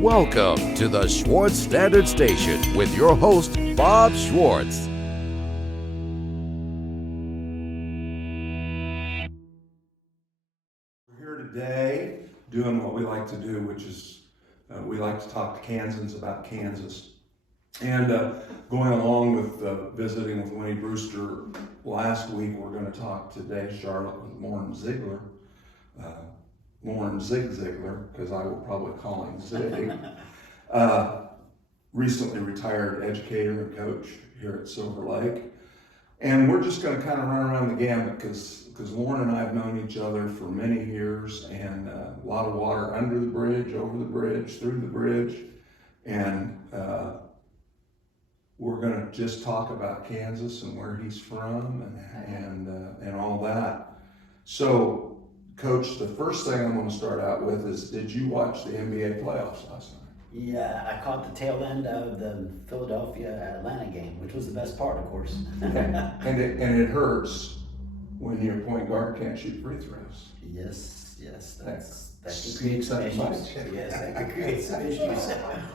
Welcome to the Schwartz Standard Station with your host, Bob Schwartz. We're here today doing what we like to do, which is we like to talk to Kansans about Kansas. And going along with visiting with Winnie Brewster last week, we're going to talk today, Charlotte, with Loren Ziegler. Loren Ziegler, because I will probably call him Zig. Recently retired educator and coach here at Silver Lake. And we're just going to kind of run around the gamut because Loren and I have known each other for many years, and a lot of water under the bridge, over the bridge, through the bridge. And we're going to just talk about Kansas and where he's from and all that. So, Coach, the first thing I'm going to start out with is, did you watch the NBA playoffs last night? Yeah, I caught the tail end of the Philadelphia-Atlanta game, which was the best part, of course. and it hurts when your point guard can't shoot free throws. Yes, that Sneaks could create some up issues. much. Yes, that could create some issues.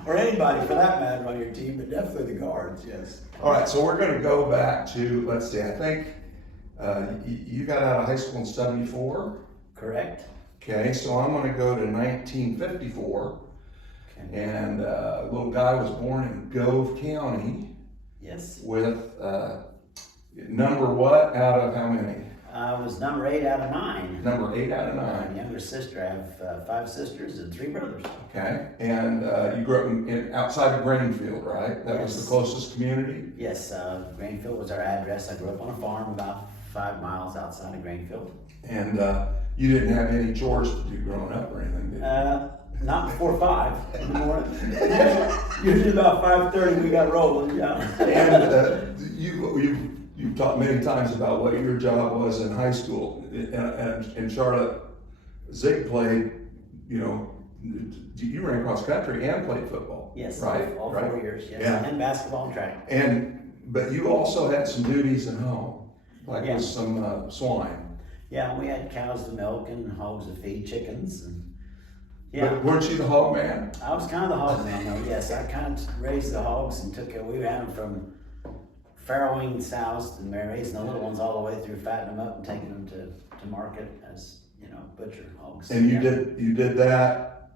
Or anybody for that matter on your team, but definitely the guards, yes. All right, so we're going to go back to, let's see, I think you got out of high school in 74. Correct. Okay, so I'm going to go to 1954. Okay. And a little guy was born in Gove County. Yes. With number what out of how many? I was number 8 out of 9. Number 8 out of 9. My younger sister. I have 5 sisters and 3 brothers. Okay, and you grew up outside of Grainfield, right? That was the closest community? Yes, Grainfield was our address. I grew up on a farm about 5 miles outside of Grainfield. And you didn't have any chores to do growing up or anything, did you? Not before 5 in the morning. Usually about 5:30 we got rolling, yeah. And you've talked many times about what your job was in high school. And Charlotte, Zig played, you ran cross country and played football. Yes, right? all 4 years, yes. Yeah. And basketball and track. But you also had some duties at home, like with some swine. Yeah, we had cows to milk and hogs to feed, chickens. And But weren't you the hog man? I was kind of the hog man, though. Yes, I kind of raised the hogs and we ran them from farrowing sows, and raising the little ones all the way through, fattening them up and taking them to market as butcher hogs. And you did that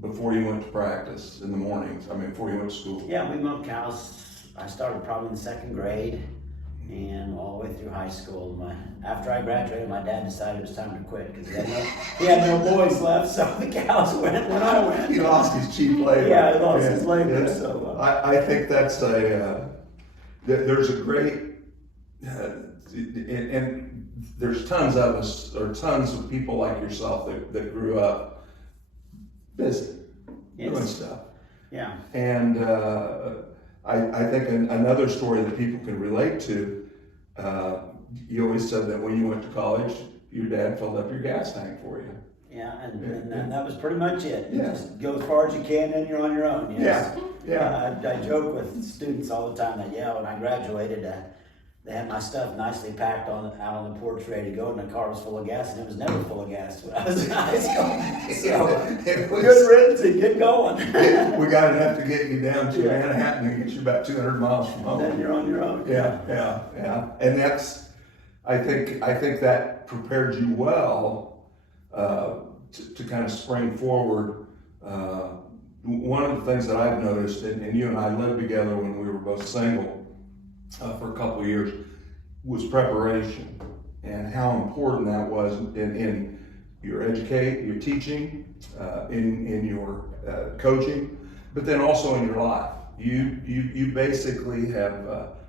before you went to practice in the mornings. I mean, before you went to school. Yeah, we milked cows. I started probably in the 2nd grade and all the way through high school. After I graduated, my dad decided it was time to quit because he had no boys left, so the cows went when I went. He lost his cheap labor. Yeah, he lost his labor. Yeah. So I think that's there's a great, and there's tons of us, or tons of people like yourself that grew up busy, doing stuff. Yeah. And I think another story that people can relate to, you always said that when you went to college, your dad filled up your gas tank for you. Yeah, and that was pretty much it. You Yeah. just go as far as you can, and you're on your own. Yes. Yeah. I joke with students all the time that when I graduated, they had my stuff nicely packed out on the porch, ready to go, and the car was full of gas, and it was never full of gas when I was in high school. So good riddance, and get going. We're gonna have to get you down to Manhattan and get you about 200 miles from home. Then you're on your own. Yeah. And that's, I think that prepared you well to kind of spring forward. One of the things that I've noticed, and you and I lived together when we were both single for a couple of years, was preparation, and how important that was in your teaching, in your coaching, but then also in your life. You basically have.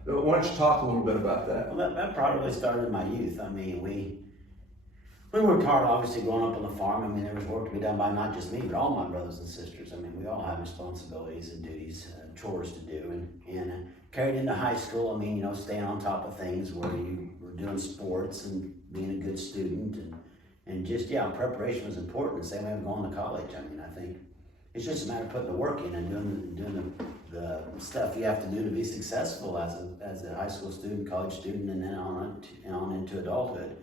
Why don't you talk a little bit about that? Well, that probably started in my youth. I mean, we worked hard, obviously, growing up on the farm. I mean, there was work to be done by not just me, but all my brothers and sisters. I mean, we all have responsibilities and duties, chores to do, and carried into high school. I mean, staying on top of things where you were doing sports and being a good student, and just preparation was important. The same way of going to college. I mean, I think it's just a matter of putting the work in and doing the stuff you have to do to be successful as a high school student, college student, and then on into adulthood.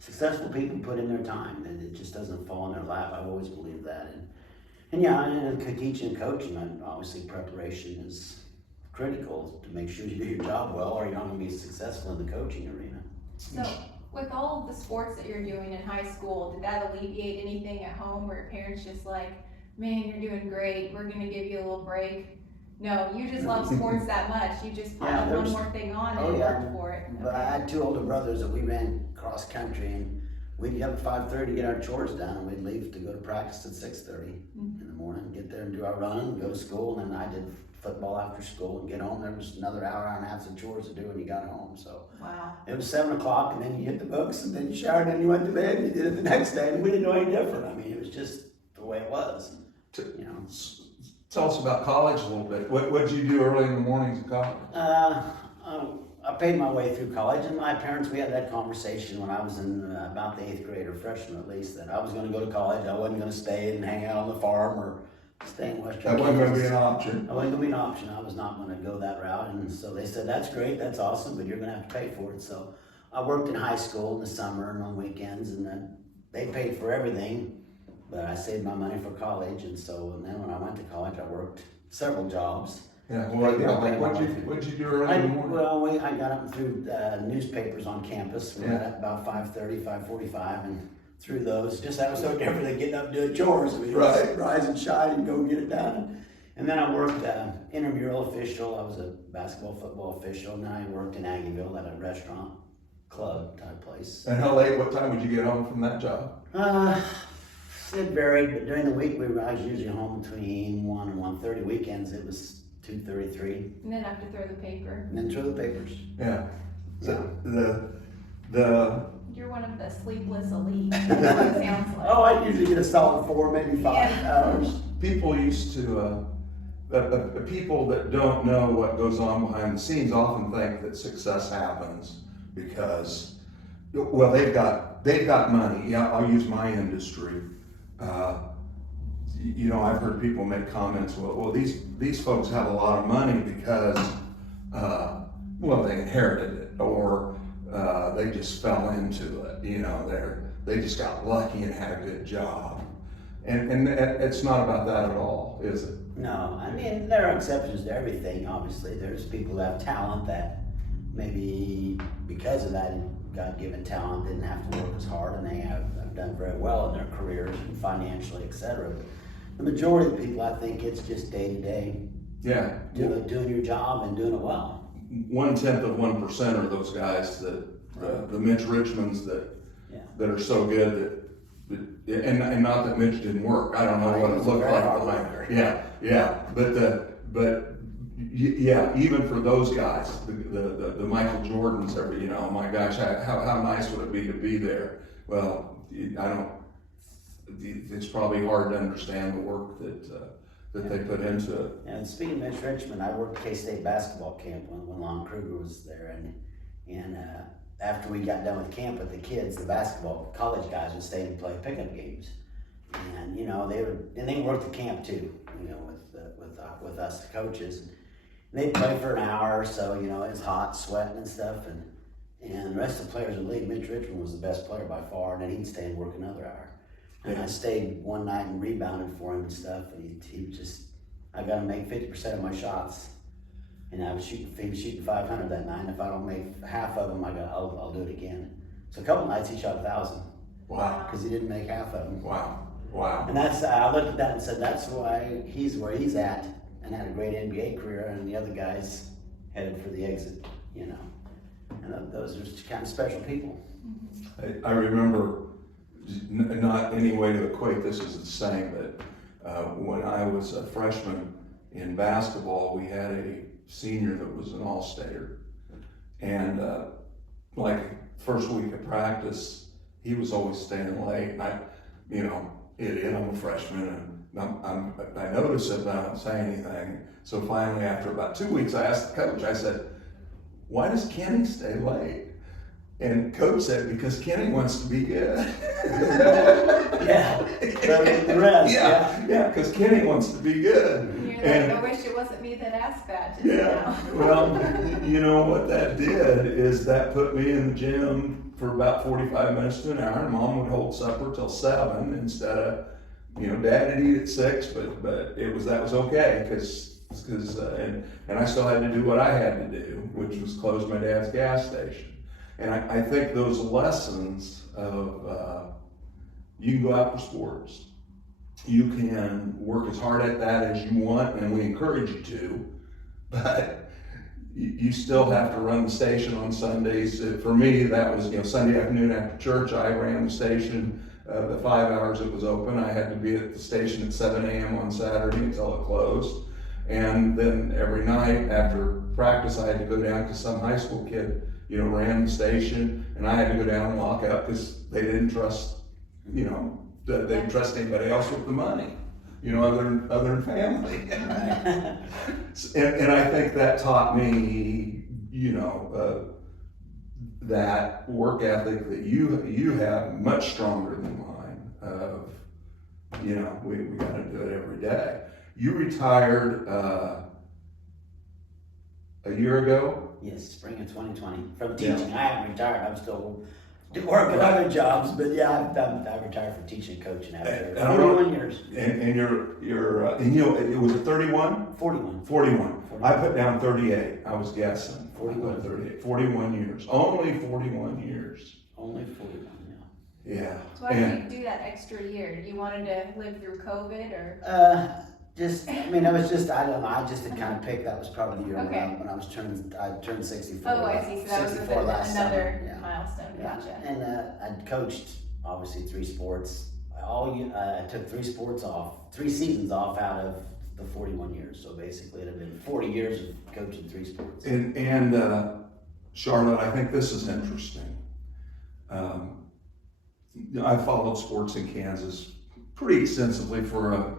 Successful people put in their time, and it just doesn't fall in their lap. I've always believed that. And yeah, and teaching and coaching, and obviously preparation is critical to make sure you do your job well, or you're not going to be successful in the coaching arena. So, with all of the sports that you're doing in high school, did that alleviate anything at home where your parents just like, man, you're doing great, we're going to give you a little break? No, you just love sports that much. You just piled one more thing on and worked for it. But I had two older brothers that we ran cross country, and we'd get up at 5:30 to get our chores done, and we'd leave to go to practice at 6:30 in the morning, get there and do our running, go to school, and then I did football after school and get home. There was another hour and a half of chores to do when you got home. So wow. It was 7 o'clock, and then you hit the books, and then you showered, and you went to bed, and you did it the next day, and we didn't know any different. I mean, it was just the way it was, you know. Tell us about college a little bit. What did you do early in the mornings in college? I paid my way through college, and my parents, we had that conversation when I was in about the 8th grade or freshman at least, that I was going to go to college. I wasn't going to stay and hang out on the farm or stay in Western That wasn't going to be Kansas. an option. That wasn't going to be an option. I was not going to go that route, and so they said, that's great, that's awesome, but you're going to have to pay for it. So I worked in high school in the summer and on weekends, and then they paid for everything, but I saved my money for college, and then when I went to college, I worked several jobs. Yeah, well, what'd you do early in the morning? I got up and threw newspapers on campus. We got up about 5:30, 5:45, and threw those. Just that was so different than getting up and doing chores. I mean, Right. Rise and shine and go get it done. And then I worked intramural official. I was a basketball, football official. And then I worked in Aggieville at a restaurant, club type place. And how late, what time would you get home from that job? It varied, but during the week I was usually home between 1 and 1:30. Weekends it was 2:33. And then have to throw the paper. And then throw the papers. Yeah. So You're one of the sleepless elite. That's what it sounds like. Oh, I usually get a solid 4, maybe 5 hours. people used to, people that don't know what goes on behind the scenes often think that success happens because, well, they've got money. Yeah, I'll use my industry. You know, I've heard people make comments, well, these folks have a lot of money because, well, they inherited it, or they just fell into it. You know, they just got lucky and had a good job, and it's not about that at all, is it? No, I mean, there are exceptions to everything, obviously. There's people who have talent that maybe because of that God-given talent didn't have to work as hard, and they have done very well in their careers and financially, etc. But the majority of the people, I think it's just day to day. Yeah. Doing your job and doing it well. 0.1% are those guys that the Mitch Richmonds that are so good that and not that Mitch didn't work. I don't know what it looked like. Yeah. But even for those guys, the Michael Jordans, you know, my gosh, how nice would it be to be there? Well, it's probably hard to understand the work that they put into it. And speaking of Mitch Richmond, I worked K-State basketball camp when Lon Kruger was there, and after we got done with camp with the kids, the basketball college guys would stay and play pickup games, and you know they worked the camp too, you know, with us the coaches. And they'd play for an hour or so, you know, it's hot, sweating and stuff, and the rest of the players in the league, Mitch Richmond was the best player by far, and then he'd stay and work another hour. And I stayed one night and rebounded for him and stuff, and he just, I got to make 50% of my shots. And he was shooting 500 that night, and if I don't make half of them, I'll do it again. So a couple nights he shot 1,000. Wow. Because he didn't make half of them. Wow. And I looked at that and said, that's why he's where he's at, and had a great NBA career, and the other guys headed for the exit, you know. And those are kind of special people. I remember, not any way to equate this as the same, but when I was a freshman in basketball, we had a senior that was an all-stater, and like first week of practice, he was always staying late. And I'm a freshman, and I noticed it, but I don't say anything. So finally, after about 2 weeks, I asked the coach. I said, "Why does Kenny stay late?" And coach said, "Because Kenny wants to be good." Yeah, the rest. Yeah, because Kenny wants to be good. And you're like, I wish it wasn't me that asked that just now. Well, you know what that did is that put me in the gym for about 45 minutes to an hour, and Mom would hold supper till 7 instead of Dad would eat at 6, but that was okay because and I still had to do what I had to do, which was close my dad's gas station. And I think those lessons of you can go out for sports, you can work as hard at that as you want, and we encourage you to, but you still have to run the station on Sundays. For me, that was Sunday afternoon after church. I ran the station the 5 hours it was open. I had to be at the station at 7 a.m. on Saturday until it closed. And then every night after practice, I had to go down because some high school kid, ran the station, and I had to go down and lock up because they didn't trust, they didn't trust anybody else with the money, other than family. and I think that taught me, that work ethic that you have much stronger than mine. Of, we got to do it every day. You retired a year ago. Yes, spring of 2020 from teaching. I haven't retired. I'm still working other jobs, but yeah, I retired from teaching and coaching after 41 years. And it was a 31? 41. I put down 38. I was guessing. 41. 38. 41 years. Only 41 years. Only 41, yeah. Yeah. So why did you do that extra year? You wanted to live through COVID, or? It was just, I don't know, I just had kind of picked, that was probably the year when I turned 64. Oh, I see, so that was another milestone, Yeah. Gotcha. And I'd coached, obviously, 3 sports. I took 3 sports off, 3 seasons off out of the 41 years. So basically it had been 40 years of coaching 3 sports. And Charlotte, I think this is interesting. I followed sports in Kansas pretty extensively for a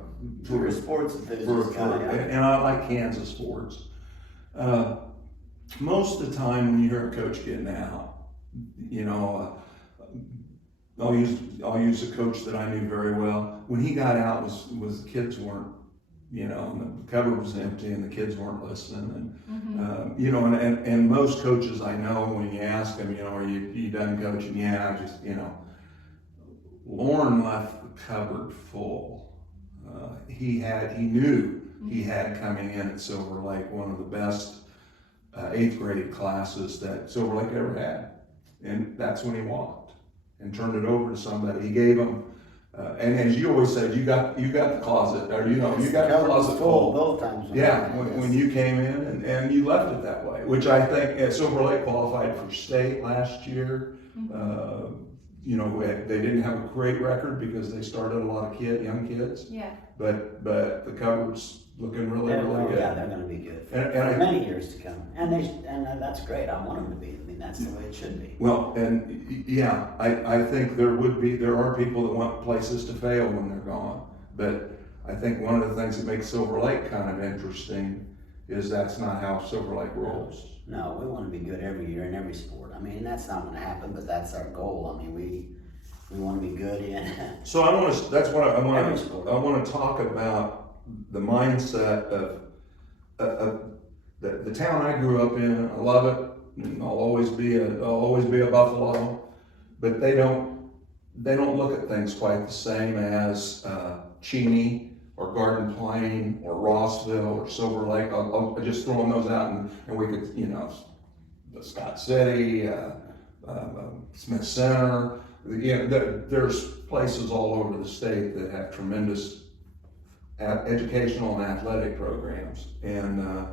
sports enthusiast guy, and I like Kansas sports. Most of the time when you hear a coach getting out, I'll use a coach that I knew very well. When he got out was the kids weren't, and the cupboard was empty and the kids weren't listening, and and most coaches I know, when you ask them, are you done coaching? Yeah, just Loren left the cupboard full. He knew he had coming in at Silver Lake one of the best 8th grade classes that Silver Lake ever had, and that's when he walked and turned it over to somebody. He gave him, and as you always said, you got the closet, or you got the closet full both times. Yeah, when you came in, and you left it that way, which I think Silver Lake qualified for state last year. They didn't have a great record because they started a lot of young kids. Yeah. But the cupboard's looking really good. Yeah, they're going to be good for many years to come, and that's great. I want them to be. I mean, that's the way it should be. Well, and yeah, I think there are people that want places to fail when they're gone, but I think one of the things that makes Silver Lake kind of interesting is that's not how Silver Lake rolls. No, we want to be good every year in every sport. I mean, that's not going to happen, but that's our goal. I mean, we want to be good in. So that's what I want to talk about, the mindset of the town I grew up in. I love it, and I'll always be a Buffalo, but they don't look at things quite the same as Cheney or Garden Plain or Rossville or Silver Lake. I'll just throwing those out, and we could, Scott City, Smith Center. There's places all over the state that have tremendous educational and athletic programs, and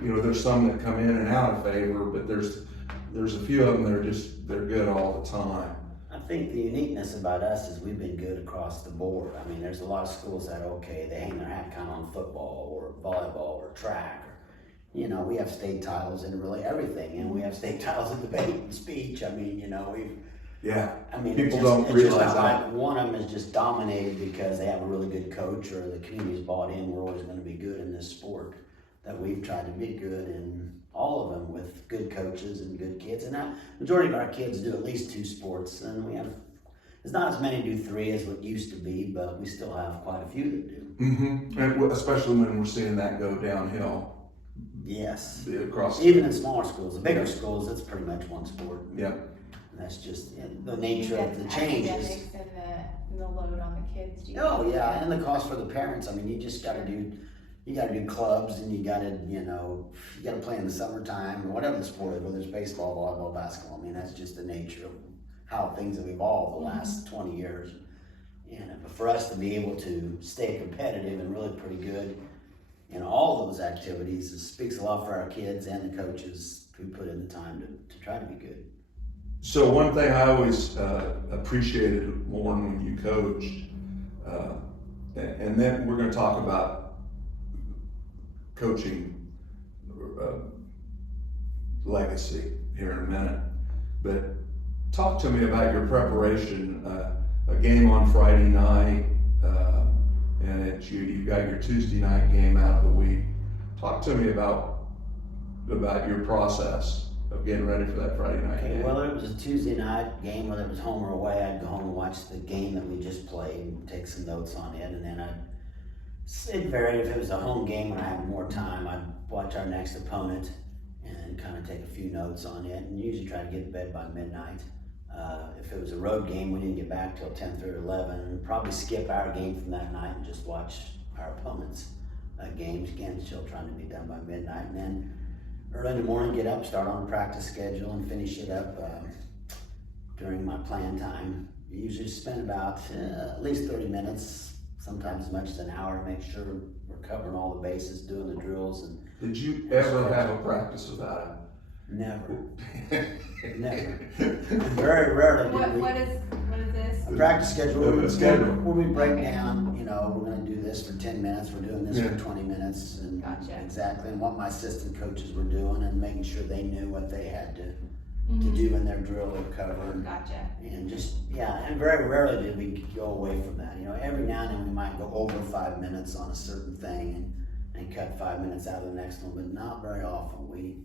there's some that come in and out of favor, but there's a few of them that they're good all the time. I think the uniqueness about us is we've been good across the board. I mean, there's a lot of schools that they hang their hat kind of on football or volleyball or track. We have state titles in really everything, and we have state titles in debate and speech. I mean, people don't realize that. Like one of them is just dominated because they have a really good coach or the community's bought in. We're always going to be good in this sport. That we've tried to be good in all of them with good coaches and good kids. And now, majority of our kids do at least 2 sports, and there's not as many do 3 as what used to be, but we still have quite a few that do. Mm-hmm. And especially when we're seeing that go downhill. Yes. Even in smaller schools, the bigger schools, it's pretty much one sport. Yeah. And that's just the nature of the changes. And and the load on the kids. Do you Oh think? yeah, and the cost for the parents. I mean, you gotta do clubs, and you gotta play in the summertime or whatever the sport is, whether it's baseball, volleyball, basketball. I mean, that's just the nature of how things have evolved the last 20 years. And for us to be able to stay competitive and really pretty good in all those activities, it speaks a lot for our kids and the coaches who put in the time to try to be good. So one thing I always appreciated, Loren, when you coached, and then we're going to talk about coaching legacy here in a minute, but talk to me about your preparation. A game on Friday night, and you got your Tuesday night game out of the week. Talk to me about your process of getting ready for that Friday night game. Whether it was a Tuesday night game, whether it was home or away, I'd go home and watch the game that we just played and take some notes on it, and then it varied. If it was a home game when I had more time, I'd watch our next opponent and kind of take a few notes on it, and usually try to get to bed by midnight. If it was a road game, we didn't get back till 10:30 or 11. Probably skip our game from that night and just watch our opponents' games. Again, still trying to be done by midnight. And then early in the morning, get up, start on a practice schedule, and finish it up during my playing time. We usually spend about at least 30 minutes, sometimes as much as an hour, to make sure we're covering all the bases, doing the drills. And Did you ever have a practice without him? never. Never. Very rarely do we. What is this? A practice schedule, A schedule. where we break down, we're gonna do this for 10 minutes, we're doing this Yeah. for 20 minutes, and Gotcha. exactly, and what my assistant coaches were doing, and making sure they knew what they had to Mhm. do in their drill or cover, Gotcha. and just, and very rarely did we go away from that. Every now and then we might go over 5 minutes on a certain thing, and cut 5 minutes out of the next one, but not very often. We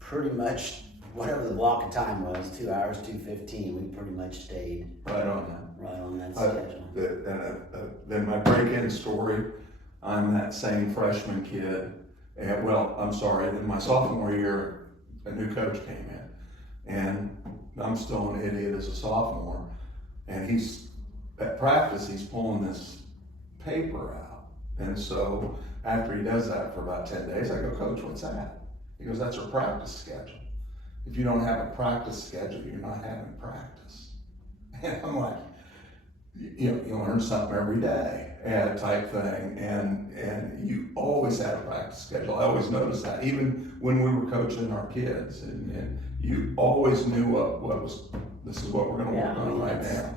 pretty much, whatever the block of time was, 2 hours, 2:15, we pretty much stayed Right on that. right on that schedule. Then my break-in story, I'm that same freshman kid, and then my sophomore year, a new coach came in, and I'm still an idiot as a sophomore, and at practice, he's pulling this paper out, and so after he does that for about 10 days, I go, Coach, what's that? He goes, that's our practice schedule. If you don't have a practice schedule, you're not having practice. And I'm like, you learn something every day, type thing. And you always had a practice schedule. I always noticed that, even when we were coaching our kids, and you always knew this is what we're going to work on right now.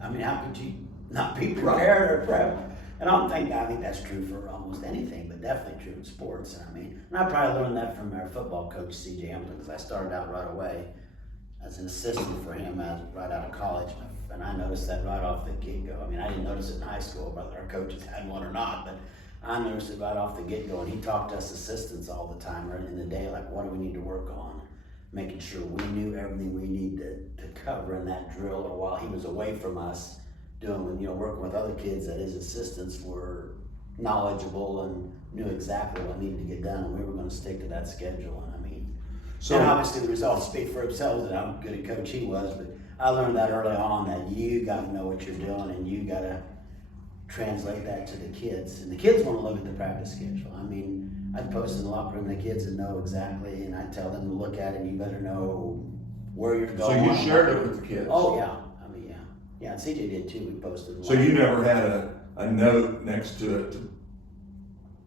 I mean, how could you not be prepared or prep? And I think that's true for almost anything, but definitely true in sports. And I probably learned that from our football coach, C.J. Hamilton, because I started out right away as an assistant for him right out of college. And I noticed that right off the get-go. I didn't notice it in high school, whether our coaches had one or not, but I noticed it right off the get-go. And he talked to us assistants all the time, right in the day, like, what do we need to work on? Making sure we knew everything we needed to cover in that drill, or while he was away from us, working with other kids that his assistants were knowledgeable and knew exactly what needed to get done, and we were going to stick to that schedule. And obviously the results speak for themselves and how good a coach he was, but I learned that early on, that you got to know what you're doing, and you got to translate that to the kids. And the kids want to look at the practice schedule. I'd post in the locker room, the kids would know exactly, and I'd tell them to look at it, and you better know where you're going. So you shared it with the kids? Oh, yeah. Yeah, and CJ did too. We posted. So you never had a note next to it to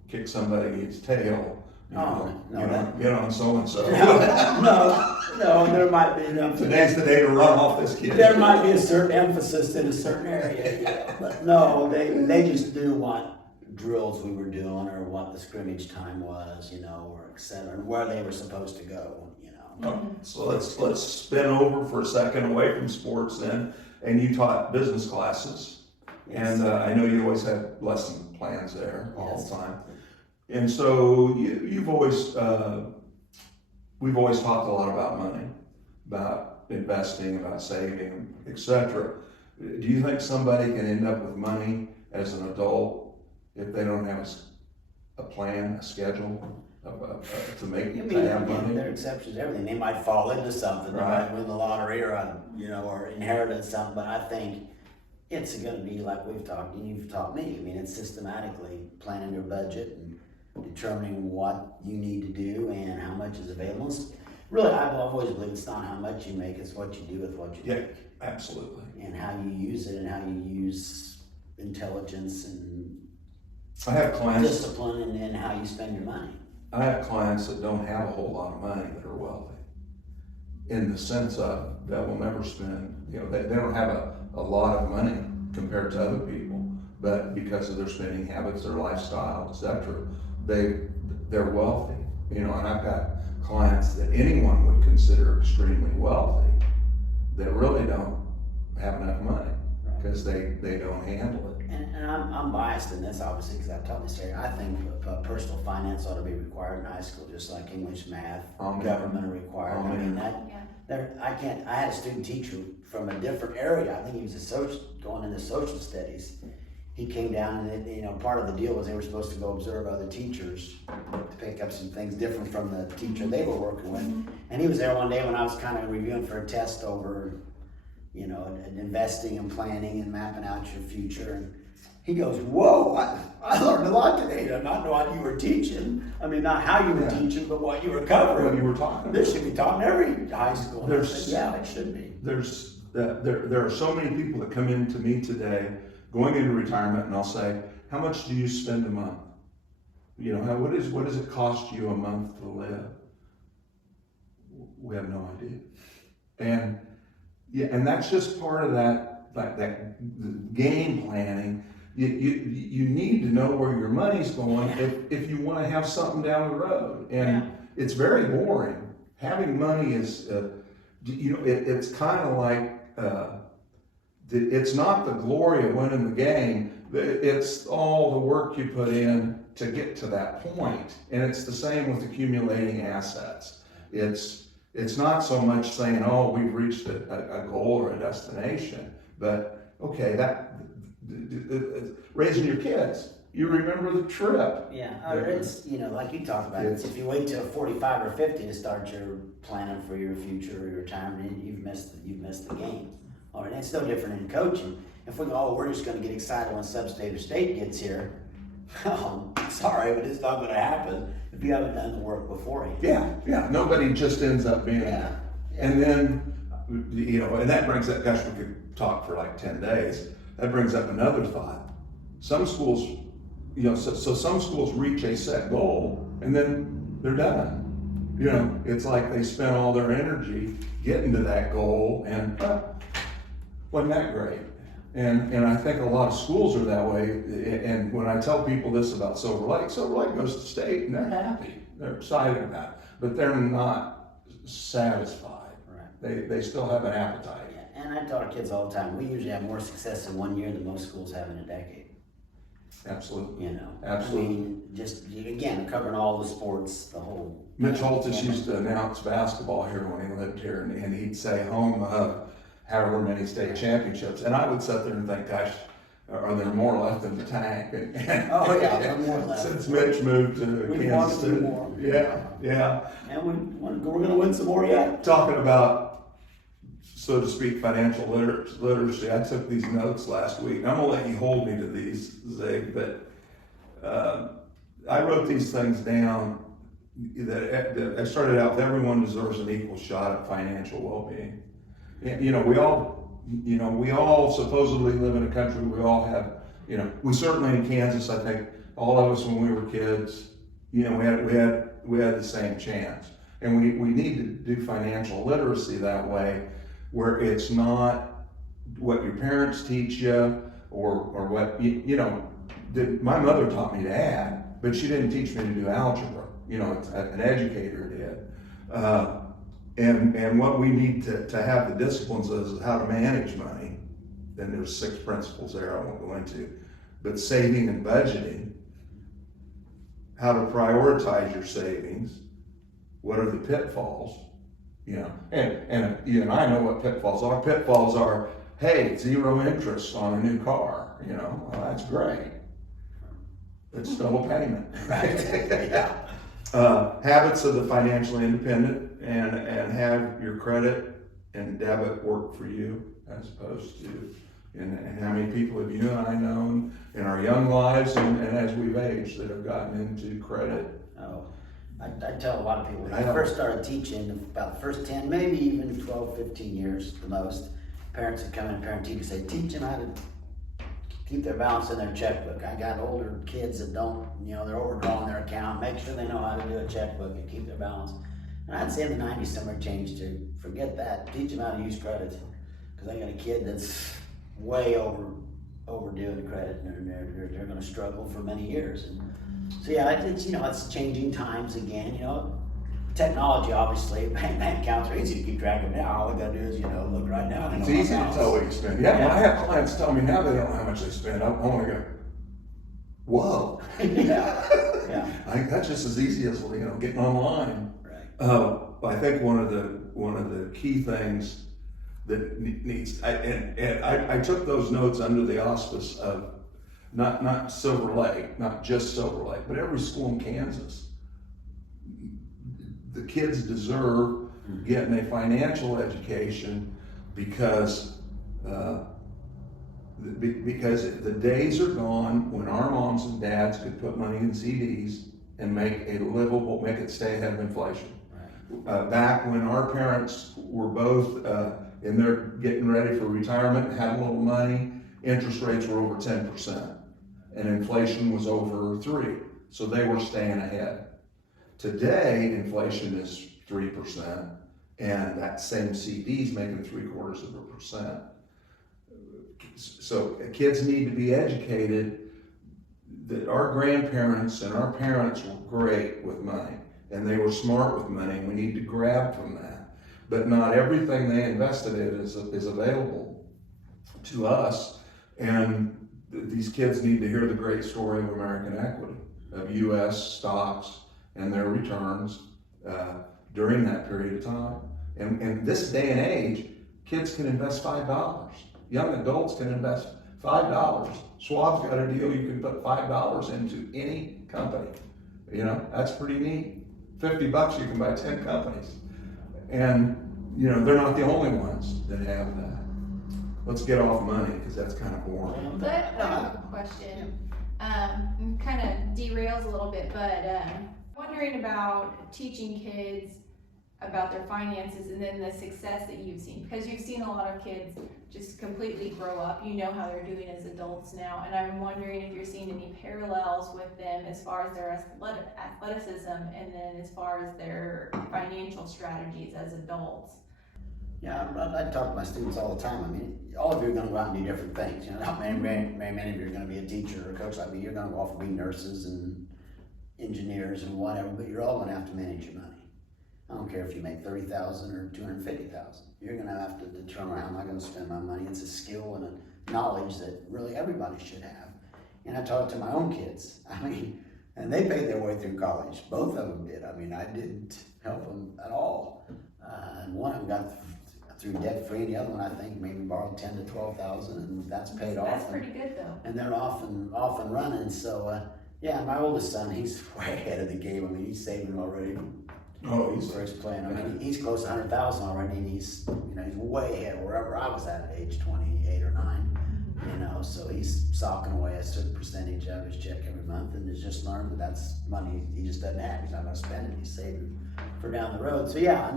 kick somebody's tail? Get on so-and-so. No, there might be. Today's the day to run off this kid. There might be a certain emphasis in a certain area, but no, they just knew what drills we were doing, or what the scrimmage time was, or et cetera, and where they were supposed to go, So let's spin over for a second away from sports then. And you taught business classes, Yes. and I know you always had lesson plans there all Yes. the time. And so we've always talked a lot about money, about investing, about saving, etc. Do you think somebody can end up with money as an adult if they don't have a plan, a schedule to have money? There are exceptions to everything. They might fall into something. They Right. might win the lottery, or inherit something. But I think it's going to be like we've talked, and you've taught me. I mean, it's systematically planning your budget and determining what you need to do and how much is available. Really, I've always believed it's not how much you make, it's what you do with what you make. Absolutely. And how you use it and how you use intelligence and I have clients. discipline and how you spend your money. I have clients that don't have a whole lot of money that are wealthy, in the sense of that will never spend, they don't have a lot of money compared to other people, but because of their spending habits, their lifestyle, etc., they're wealthy, and I've got clients that anyone would consider extremely wealthy that really don't have enough money because they don't handle it. And I'm biased in this, obviously, because I've taught this area. I think personal finance ought to be required in high school, just like English, math, government are required. I mean, I had a student teacher from a different area. I think he was going into social studies. He came down and, part of the deal was they were supposed to go observe other teachers to pick up some things different from the teacher they were working with. And he was there one day when I was kind of reviewing for a test over, and investing and planning and mapping out your future. And he goes, "Whoa, I learned a lot today. Not what you were teaching. I mean, not how you were teaching, but what you were covering. What you were talking about. This should be taught in every high school." And I said, yeah, it should be. There are so many people that come into me today going into retirement, and I'll say, "How much do you spend a month? What does it cost you a month to live?" We have no idea. And that's just part of that game planning. You need to know where your money's going if you want to have something down the road. And it's very boring. Having money is, it's kind of like, it's not the glory of winning the game, it's all the work you put in to get to that point. And it's the same with accumulating assets. It's not so much saying, "Oh, we've reached a goal or a destination," but okay, raising your kids. You remember the trip. Yeah, or it's, like you talked about, if you wait till 45 or 50 to start your planning for your future or your retirement, you've missed the game. All right, it's no different in coaching. If we go, "Oh, we're just going to get excited when sub-state or state gets here," sorry, but it's not going to happen if you haven't done the work beforehand. Yeah. Nobody just ends up being there. And then, and that brings up, gosh, we could talk for like 10 days. That brings up another thought. Some schools, so some schools reach a set goal and then they're done. It's like they spent all their energy getting to that goal and wasn't that great. And I think a lot of schools are that way. And when I tell people this about Silver Lake goes to state and they're happy. They're excited about it, but they're not satisfied. Right. They still have an appetite. And I tell our kids all the time, we usually have more success in 1 year than most schools have in a decade. Absolutely. Absolutely. I mean, just, again, covering all the sports, the whole. Mitch Holtis used to announce basketball here when he lived here, and he'd say home of however many state championships. And I would sit there and think, gosh, are there more left in the tank? Oh, yeah, there are more left. Since Mitch moved to Kansas City. More. Yeah. And we're going to win some more yet. Talking about, so to speak, financial literacy. I took these notes last week. I'm going to let you hold me to these, Zig, but I wrote these things down that I started out with everyone deserves an equal shot at financial well-being. We all supposedly live in a country, we all have, we certainly in Kansas, I think all of us when we were kids, we had the same chance. And we need to do financial literacy that way, where it's not what your parents teach you or what, my mother taught me to add, but she didn't teach me to do algebra. An educator did. And what we need to have the disciplines is how to manage money. Then there's 6 principles there I won't go into. But saving and budgeting, how to prioritize your savings, what are the pitfalls, and you and I know what pitfalls are. Pitfalls are, hey, 0 interest on a new car, well, that's great. It's still a payment. Right. Habits of the financially independent and have your credit and debit work for you as opposed to and how many people have you and I known in our young lives and as we've aged that have gotten into credit? Oh, I tell a lot of people, when I Yeah. first started teaching, about the first 10, maybe even 12, 15 years the most, parents would come in, parent teachers say, teach them how to keep their balance in their checkbook. I got older kids that don't, they're overdrawing their account, make sure they know how to do a checkbook and keep their balance. And I'd say in the 90s, somewhere changed to forget that, teach them how to use credit. Because I got a kid that's way overdoing credit, and they're going to struggle for many years. And so yeah, it's changing times again. Technology, obviously, bank accounts are easy to keep track of now. All they got to do is look right now. It's easy to tell what you spend. Yeah, when I have clients tell me now they don't know how much they spend, I want to go, whoa. yeah. I think that's just as easy as getting online. Right. I think one of the key things that needs, I took those notes under the auspice of not Silver Lake, not just Silver Lake, but every school in Kansas. The kids deserve getting a financial education because the days are gone when our moms and dads could put money in CDs and make it stay ahead of inflation. Right. Back when our parents were both in their getting ready for retirement, had a little money, interest rates were over 10%, and inflation was over 3%, so they were staying ahead. Today, inflation is 3%, and that same CD is making 0.75%. So kids need to be educated that our grandparents and our parents were great with money, and they were smart with money, and we need to grab from that. But not everything they invested in is available to us, and these kids need to hear the great story of American equity, of U.S. stocks and their returns during that period of time. And this day and age, kids can invest $5. Young adults can invest $5. Schwab's got a deal, you can put $5 into any company. That's pretty neat. $50, you can buy 10 companies. And, they're not the only ones that have that. Let's get off money, because that's kind of boring. But I have a question. Kind of derails a little bit, but wondering about teaching kids about their finances and then the success that you've seen, because you've seen a lot of kids just completely grow up. You know how they're doing as adults now, and I'm wondering if you're seeing any parallels with them as far as their athleticism and then as far as their financial strategies as adults. Yeah, I talk to my students all the time. I mean, all of you are going to go out and do different things. Not many of you are going to be a teacher or a coach like me. You're going to go off and be nurses and engineers and whatever, but you're all going to have to manage your money. I don't care if you make $30,000 or $250,000. You're going to have to determine how am I going to spend my money. It's a skill and a knowledge that really everybody should have. And I taught it to my own kids. And they paid their way through college. Both of them did. I didn't help them at all. And one of them got through debt free, and the other one I think maybe borrowed $10,000 to $12,000, and that's paid off. That's pretty good though. And they're off and running. So yeah, my oldest son, he's way ahead of the game. He's saving already. Oh, Where he's playing. He's close to 100,000 already, and he's way ahead wherever I was at age 28 or 9. So he's socking away a certain percentage of his check every month, and has just learned that that's money he just doesn't have. He's not going to spend it. He's saving for down the road. So yeah,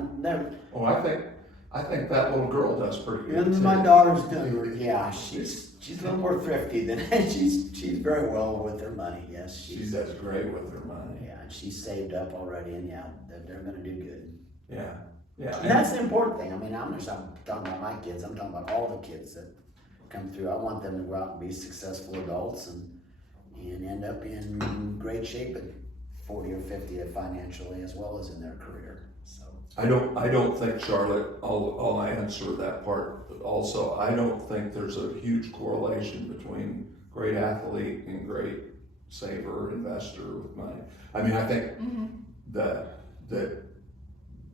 I think that little girl does pretty good. And my daughter's doing. Yeah, she's a little more thrifty than she's very well with her money. Yes, She does great with her money. Yeah, and she's saved up already, and yeah, they're going to do good. Yeah. And that's the important thing. I'm not talking about my kids. I'm talking about all the kids that come through. I want them to go out and be successful adults and end up in great shape at 40 or 50 financially as well as in their career. So I don't think, Charlotte, I'll answer that part also. I don't think there's a huge correlation between great athlete and great saver, investor with money. I think that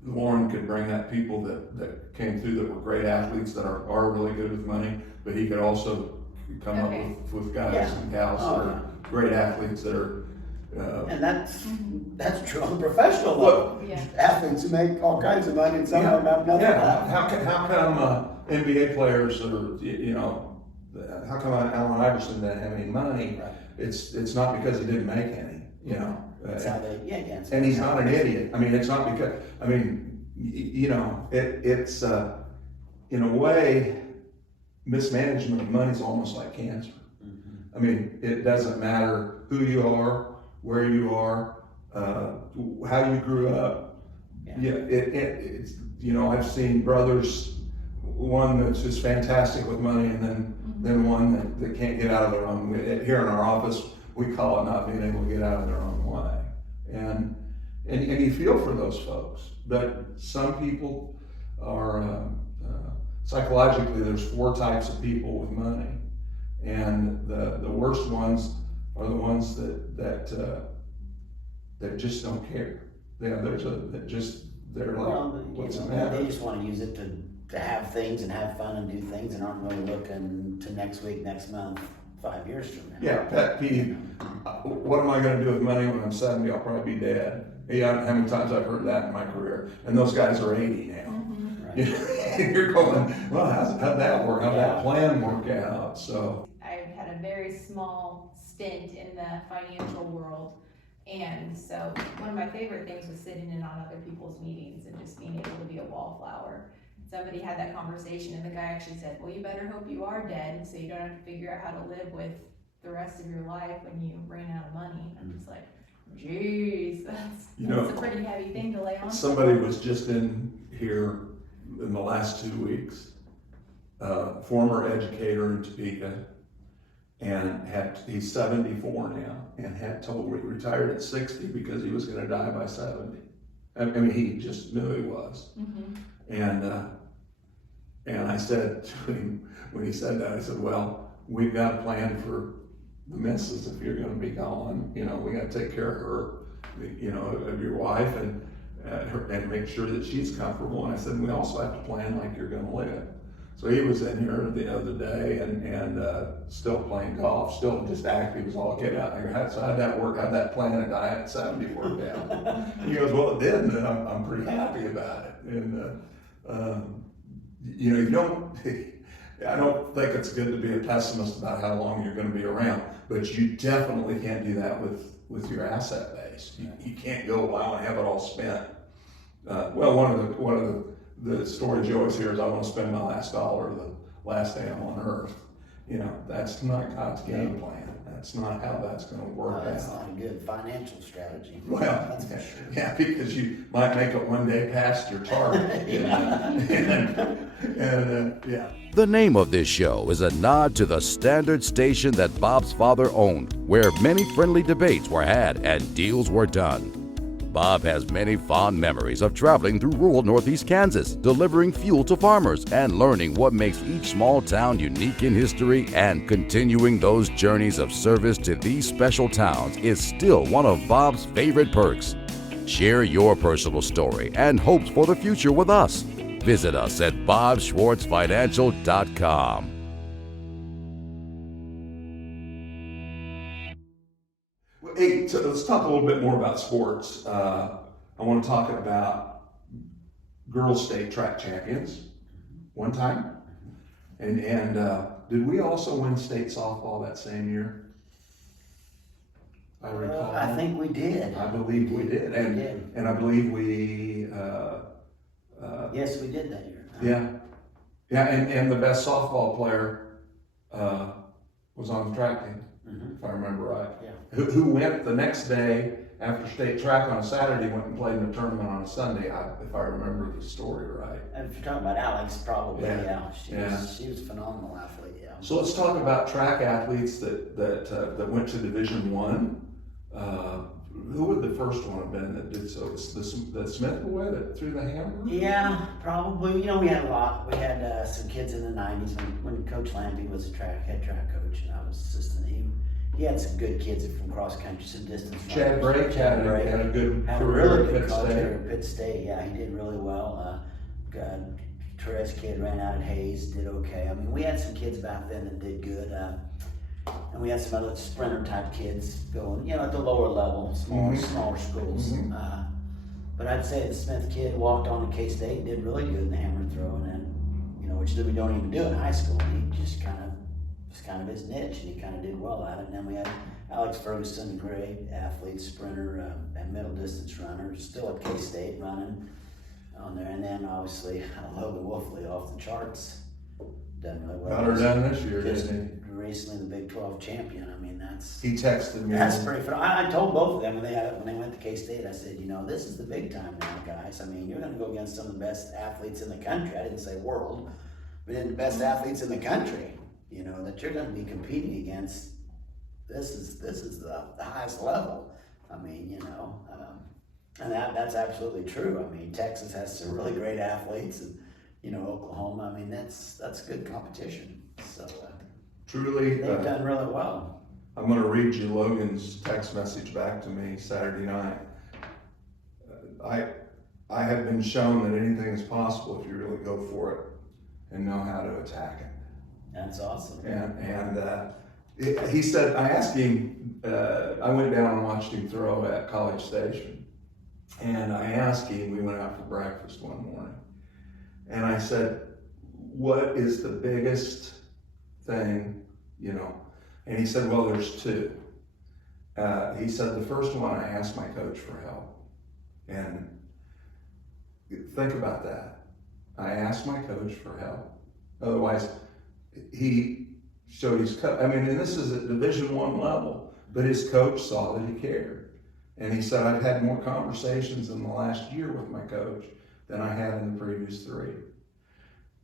Loren could bring that people that came through that were great athletes that are really good with money, but he could also come up with guys and gals that are great athletes that are and that's true on the professional level. Athletes who make all kinds of money and some of them have nothing. How come NBA players that are how come Allen Iverson didn't have any money? Right. It's not because he didn't make any, you know. That's how they, yeah, again. And he's not an idiot. I mean, it's not because, I mean, you know, it's in a way, mismanagement of money is almost like cancer. I mean, it doesn't matter who you are, where you are, how you grew up. Yeah, it's, you know, I've seen brothers, one that's just fantastic with money, and then one that can't get out of their own way. Here in our office, we call it not being able to get out of their own way. And you feel for those folks. But some people are, psychologically, there's 4 types of people with money. And the worst ones are the ones that just don't care. They're like, what's the matter? They just want to use it to have things and have fun and do things, and aren't really looking to next week, next month, 5 years from now. Yeah, pet peeve. What am I going to do with money when I'm 70? I'll probably be dead. Yeah, how many times I've heard that in my career? And those guys are 80 now. Right. You're going, well, how'd that work? How'd that plan work out? So I've had a very small stint in the financial world, and so one of my favorite things was sitting in on other people's meetings and just being able to be a wallflower. Somebody had that conversation, and the guy actually said, well, you better hope you are dead so you don't have to figure out how to live with the rest of your life when you ran out of money. And I'm just like, geez, that's a pretty heavy thing to lay on. Somebody was just in here in the last 2 weeks, former educator in Topeka, and he's 74 now, and retired at 60 because he was going to die by 70. I mean, he just knew he was. And I said to him, when he said that, I said, well, we've got a plan for the missus if you're going to be gone. You know, we got to take care of her, you know, of your wife, and make sure that she's comfortable. And I said, we also have to plan like you're going to live. So he was in here the other day and still playing golf, still just active as all get out there. So how'd that work? How'd that plan and diet at 70 work out? He goes, well, it did, and I'm pretty happy about it. And you know, you don't. I don't think it's good to be a pessimist about how long you're going to be around, but you definitely can't do that with your asset base. You can't go, well, I want to have it all spent. Well, one of the stories you always hear is, I want to spend my last dollar the last day I'm on earth. You know, that's not God's game plan. That's not how that's going to work out. That's not a good financial strategy. Well, that's for sure. Yeah, because you might make it one day past your target. Yeah. The name of this show is a nod to the Standard station that Bob's father owned, where many friendly debates were had and deals were done. Bob has many fond memories of traveling through rural northeast Kansas, delivering fuel to farmers, and learning what makes each small town unique in history, and continuing those journeys of service to these special towns is still one of Bob's favorite perks. Share your personal story and hopes for the future with us. Visit us at bobschwartzfinancial.com. Hey, so let's talk a little bit more about sports. I want to talk about girls' state track champions one time. And did we also win state softball that same year? I recall. I think we did. I believe we did. And I believe we... yes, we did that year. Yeah, and the best softball player was on the track team, if I remember right. Yeah. Who went the next day after state track on a Saturday, went and played in the tournament on a Sunday, if I remember the story right. And if you're talking about Alex, probably, Yeah. She was a phenomenal athlete, yeah. So let's talk about track athletes that went to Division I. Who would the first one have been that did so? The Smith boy that threw the hammer? Yeah, probably. You know, we had a lot. We had some kids in the 90s when Coach Lampy was head track coach, and I was assistant. He had some good kids from cross country, some distance. Chad Brake had a good had a career really at good Pitt career State. at Pitt State. Yeah, he did really well. Torres kid ran out at Hayes, did okay. I mean, we had some kids back then that did good. And we had some other sprinter type kids going, you know, at the lower level, smaller schools. But I'd say the Smith kid walked on to K-State and did really good in the hammer throw, and then, you know, which we don't even do in high school. He just kind of just kind of his niche, and he kind of did well at it. And then we had Alex Ferguson, great athlete, sprinter, and middle distance runner, still at K-State running on there. And then obviously Logan Wolfley off the charts. Done really well. Got her done this year, Just didn't recently the Big 12 champion. I mean, that's he? He texted me. that's pretty fun. I told both of them when they went to K-State, I said, this is the big time now, guys. I mean, you're going to go against some of the best athletes in the country. I didn't say world, but the best athletes in the country. That you're going to be competing against. This is the highest level. I mean, and that's absolutely true. I mean, Texas has some really great athletes, and Oklahoma. I mean, that's good competition. So Truly, they've done really well. I'm going to read you Logan's text message back to me Saturday night. I have been shown that anything is possible if you really go for it and know how to attack it. That's awesome. And he said, I asked him, I went down and watched him throw at College Station. And I asked him, we went out for breakfast one morning. And I said, what is the biggest thing, And he said, well, there's two. He said, the first one, I asked my coach for help. And think about that. I asked my coach for help. Otherwise, he showed his coach. I mean, and this is at Division I level, but his coach saw that he cared. And he said, I've had more conversations in the last year with my coach than I had in the previous 3.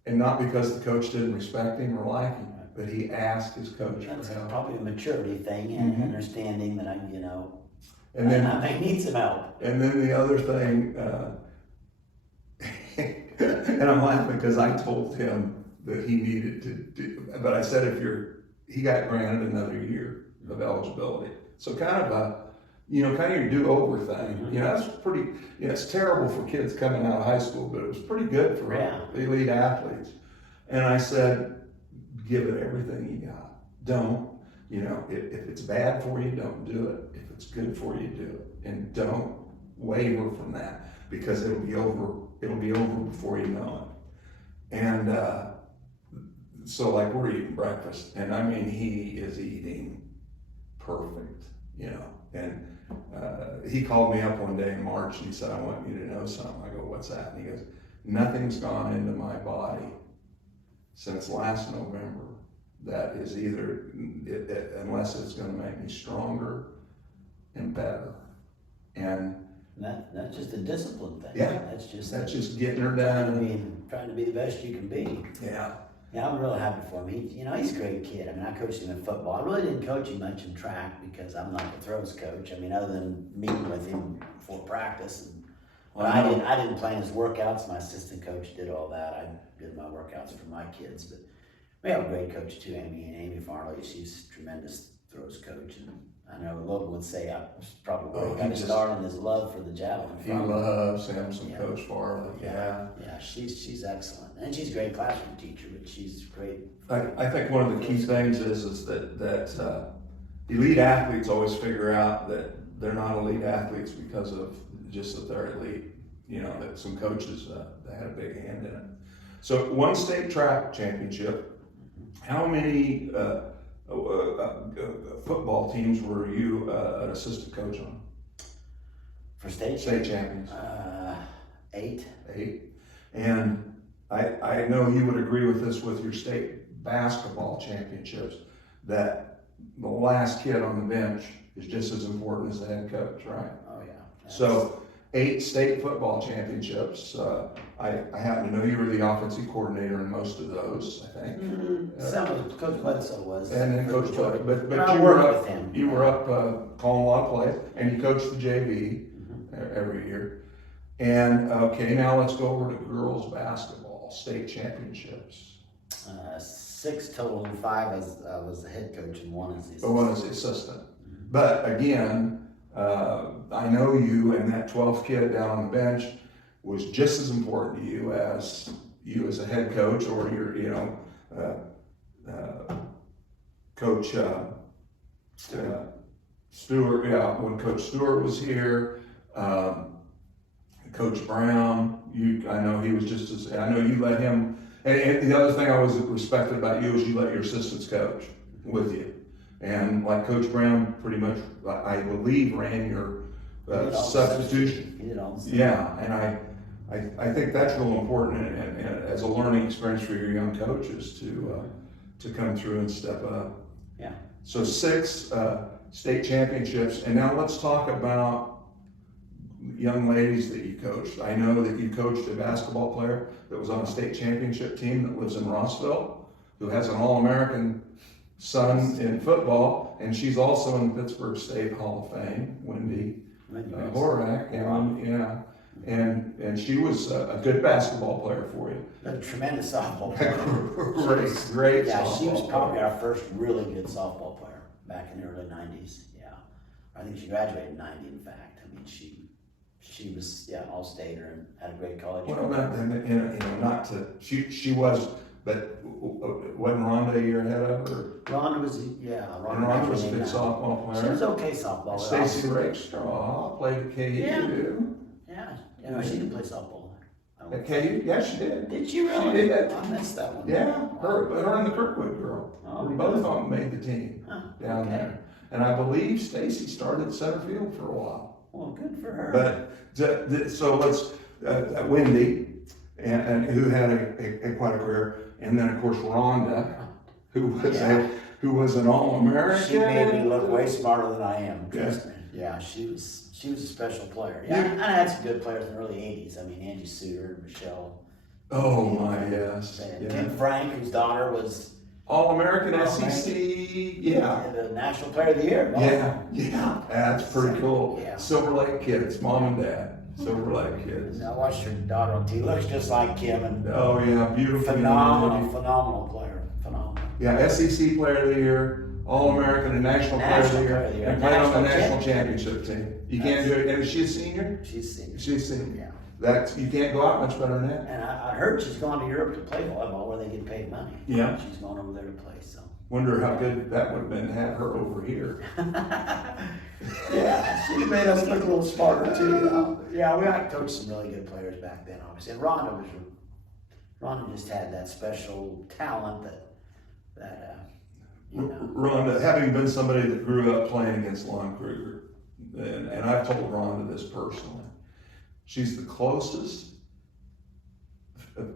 And not because the coach didn't respect him or like him, but he asked his coach That's for help. probably a maturity thing and understanding that And then I may need some help. And then the other thing, and I'm laughing because I told him that he needed to do, but I said he got granted another year of eligibility. So kind of your do-over thing. That's pretty, it's terrible for kids coming out of high school, but it was pretty good for elite athletes. And I said, give it everything you got. Don't, if it's bad for you, don't do it. If it's good for you, do it. And don't waver from that, because it'll be over before you know it. And so like we're eating breakfast, and I mean, he is eating perfect, and he called me up one day in March and he said, I want you to know something. I go, what's that? And he goes, nothing's gone into my body since last November that is unless it's going to make me stronger and better. And that's just a discipline thing. Yeah, That's just getting her done. Trying to be the best you can be. Yeah. Yeah, I'm really happy for him. He's a great kid. I mean, I coached him in football. I really didn't coach him much in track because I'm not the throws coach. I mean, other than meeting with him before practice. But I didn't plan his workouts. My assistant coach did all that. I did my workouts for my kids. But we have a great coach too, Amy Farley. She's a tremendous throws coach. And I know Logan would say I was probably where he got started in his love for the javelin. He loves him some Coach Farley. Yeah, she's excellent, and she's a great classroom teacher. But she's great. I think one of the key things is that elite athletes always figure out that they're not elite athletes because of just that they're elite. That some coaches that had a big hand in it. So one state track championship. How many football teams were you an assistant coach on? For state champions? 8. 8. And I know you would agree with this with your state basketball championships, that the last kid on the bench is just as important as the head coach, right? Oh yeah. So 8 state football championships. I happen to know you were the offensive coordinator in most of those, I think. Some of Coach Bledsoe was. And then Coach Bledsoe, but I you worked were up, with him. you were up calling a lot of plays, and you coached the JV every year. And okay, now let's go over to girls basketball state championships. 6 total, and 5 as was the head coach, and 1 as the assistant. One as the assistant. But again, I know you, and that 12th kid down on the bench was just as important to you as a head coach, or your, Coach Stewart. Yeah, when Coach Stewart was here, Coach Brown. I know he was just as. I know you let him. And the other thing I always respected about you is you let your assistants coach. with you. And like Coach Brown pretty much, I believe, ran your substitution. He did all the Yeah, and I think that's real important and as a learning experience for your young coaches to come through and step up. Yeah. So 6 state championships, and now let's talk about young ladies that you coached. I know that you coached a basketball player that was on a state championship team that lives in Rossville, who has an All-American son in football, and she's also in the Pittsburgh State Hall of Fame, Wendy Horak, and she was a good basketball player for you. A tremendous softball player. Great Yeah, softball she was probably player. our first really good softball player back in the early 90s. Yeah. I think she graduated in 90, in fact. I mean, she was, all-stater and had a great college Well, career. not to, she was, but wasn't Rhonda a year ahead of her? Rhonda was, And Rhonda was a good softball player. She was okay softball. Stacey Rakestraw played at KU. Yeah, she didn't play softball. At KU? Yeah, she did. Did she really? She did. I missed that one. Yeah, her and the Kirkwood girl. Oh, Both of them made the team down okay. there. And I believe Stacey started center field for a while. Well, good for her. But so let's Wendy, and who had a quite a career, and then of course Rhonda, who was an All-American. She made me look way smarter than I am. Yeah. Trust me. Yeah, she was a special player. Yeah, and I had some good players in the early '80s. I mean, Angie Suter, Michelle. Oh my yes. And Kim Frank, whose daughter was All-American SEC. Yeah. the National Player of the Year. Yeah, that's pretty cool. Yeah. Silver Lake kids, mom and dad. Silver Lake kids. I watched her daughter on TV. Looks just like Kim, and Oh yeah, beautiful. phenomenal player. Phenomenal. Yeah, SEC Player of the Year, All-American and National Player of the Year, and played on the national championship team. You can't do it. And is she a senior? She's senior. She's a senior. Yeah. You can't go out much better than that. And I heard she's gone to Europe to play volleyball where they get paid money. Yeah. She's gone over there to play, so. Wonder how good that would have been to have her over here. Yeah, she made us look a little smarter too. Yeah, we had coached some really good players back then, obviously. And Rhonda just had that special talent that Rhonda, having been somebody that grew up playing against Lon Kruger, and I've told Rhonda this personally, she's the closest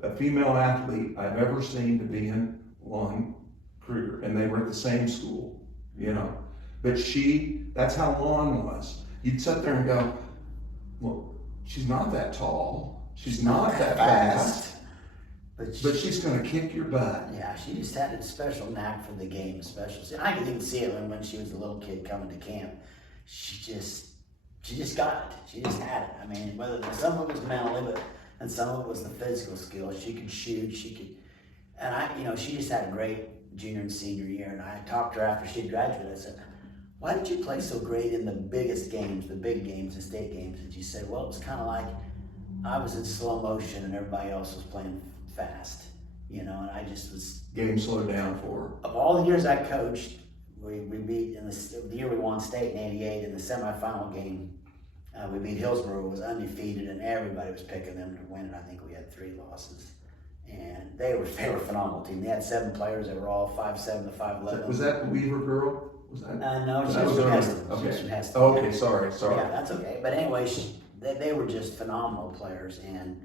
a female athlete I've ever seen to being Lon Kruger, and they were at the same school, But that's how Lon was. You'd sit there and go, well, she's not that tall, she's not that fast, but she's going to kick your butt. Yeah, she just had a special knack for the game, especially. I could even see it when she was a little kid coming to camp. She just got it. She just had it. I mean, some of it was mentally, and some of it was the physical skill. She could shoot. And she just had a great junior and senior year. And I talked to her after she graduated. I said, "Why did you play so great in the biggest games, the big games, the state games?" And she said, "Well, it was kind of like I was in slow motion and everybody else was playing fast, and I just was." Game slowed down for her. Of all the years I coached, we beat in the year we won state in '88 in the semifinal game. We beat Hillsborough, was undefeated, and everybody was picking them to win. And I think we had 3 losses, and they were a phenomenal team. They had 7 players that were all 5'7" to 5'11". Was that the Weaver girl? Was that? No, she that was from earlier. Heston. Okay. She was from Heston. Okay, sorry. Yeah, that's okay. But anyway, they were just phenomenal players. And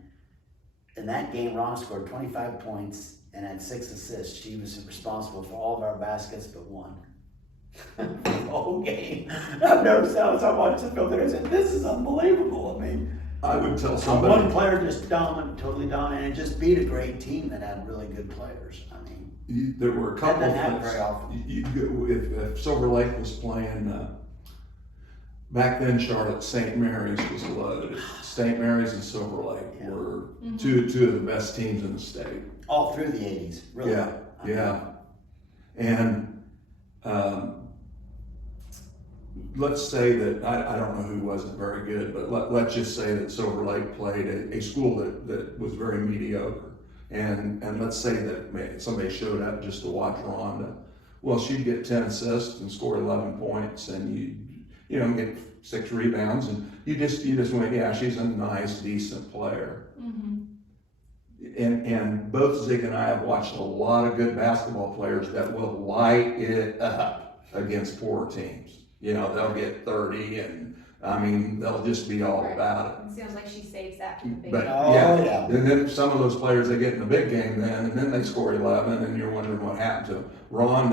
in that game, Ron scored 25 points and had 6 assists. She was responsible for all of our baskets but one. The whole game. I've never seen it. I watched the film there and said, "This is unbelievable." I mean, I would tell somebody. One player just totally dominant, and just beat a great team that had really good players. I mean, There were a couple that of doesn't happen things. very often. If Silver Lake was playing, back then Charlotte, St. Mary's was loaded. St. Mary's and Silver Lake were two of the best teams in the state. All through the '80s, really. Yeah. And let's say that, I don't know who wasn't very good, but let's just say that Silver Lake played a school that was very mediocre. And let's say that somebody showed up just to watch Rhonda. Well, she'd get 10 assists and score 11 points, and you get 6 rebounds, and you just went, yeah, she's a nice, decent player. Mm-hmm. and both Zig and I have watched a lot of good basketball players that will light it up against poor teams. You know, they'll get 30 and I mean, they'll just be all Right. about It sounds like she saves that for the big But game. yeah, and then some of those players, they get in the big game and then they score 11 and you're wondering what happened to them. Ron,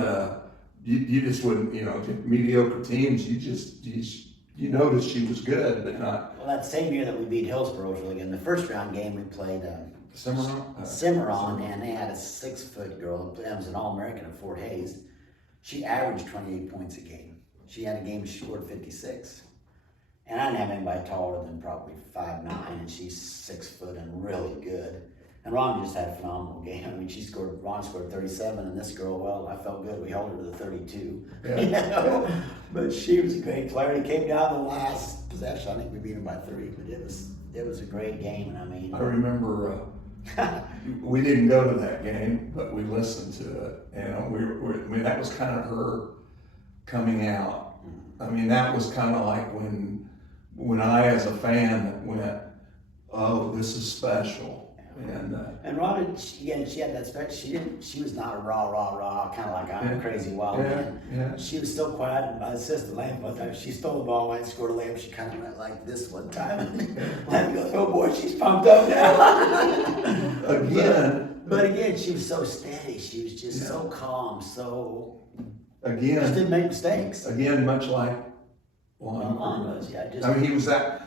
you just wouldn't, you know, mediocre teams, you noticed she was good, but not. Well, that same year that we beat Hillsborough was really good. In the first round game, we played Cimarron, and they had a 6-foot girl that was an All-American at Fort Hays. She averaged 28 points a game. She had a game she scored 56. And I didn't have anybody taller than probably 5'9", and she's 6 foot and really good. And Ron just had a phenomenal game. I mean, Ron scored 37, and this girl, well, I felt good. We held her to the 32. Yeah. You know? But she was a great player. It came down the last possession. I think we beat them by 3, but it was a great game. And I mean, I remember we didn't go to that game, but we listened to it. And I mean, that was kind of her coming out. I mean, that was kind of like when I, as a fan, went, "Oh, this is special." And Ron, she had that special. She was not a rah, kind of like I'm a crazy wild man. Yeah. She was still quiet. And my assistant laying one time, she stole the ball, went and scored a layup. She kind of went like this one time. And goes, "Oh boy, she's pumped up now." But again, she was so steady. She was just so calm, so just didn't make mistakes. Again, much like Lon was, yeah. I mean, he wasn't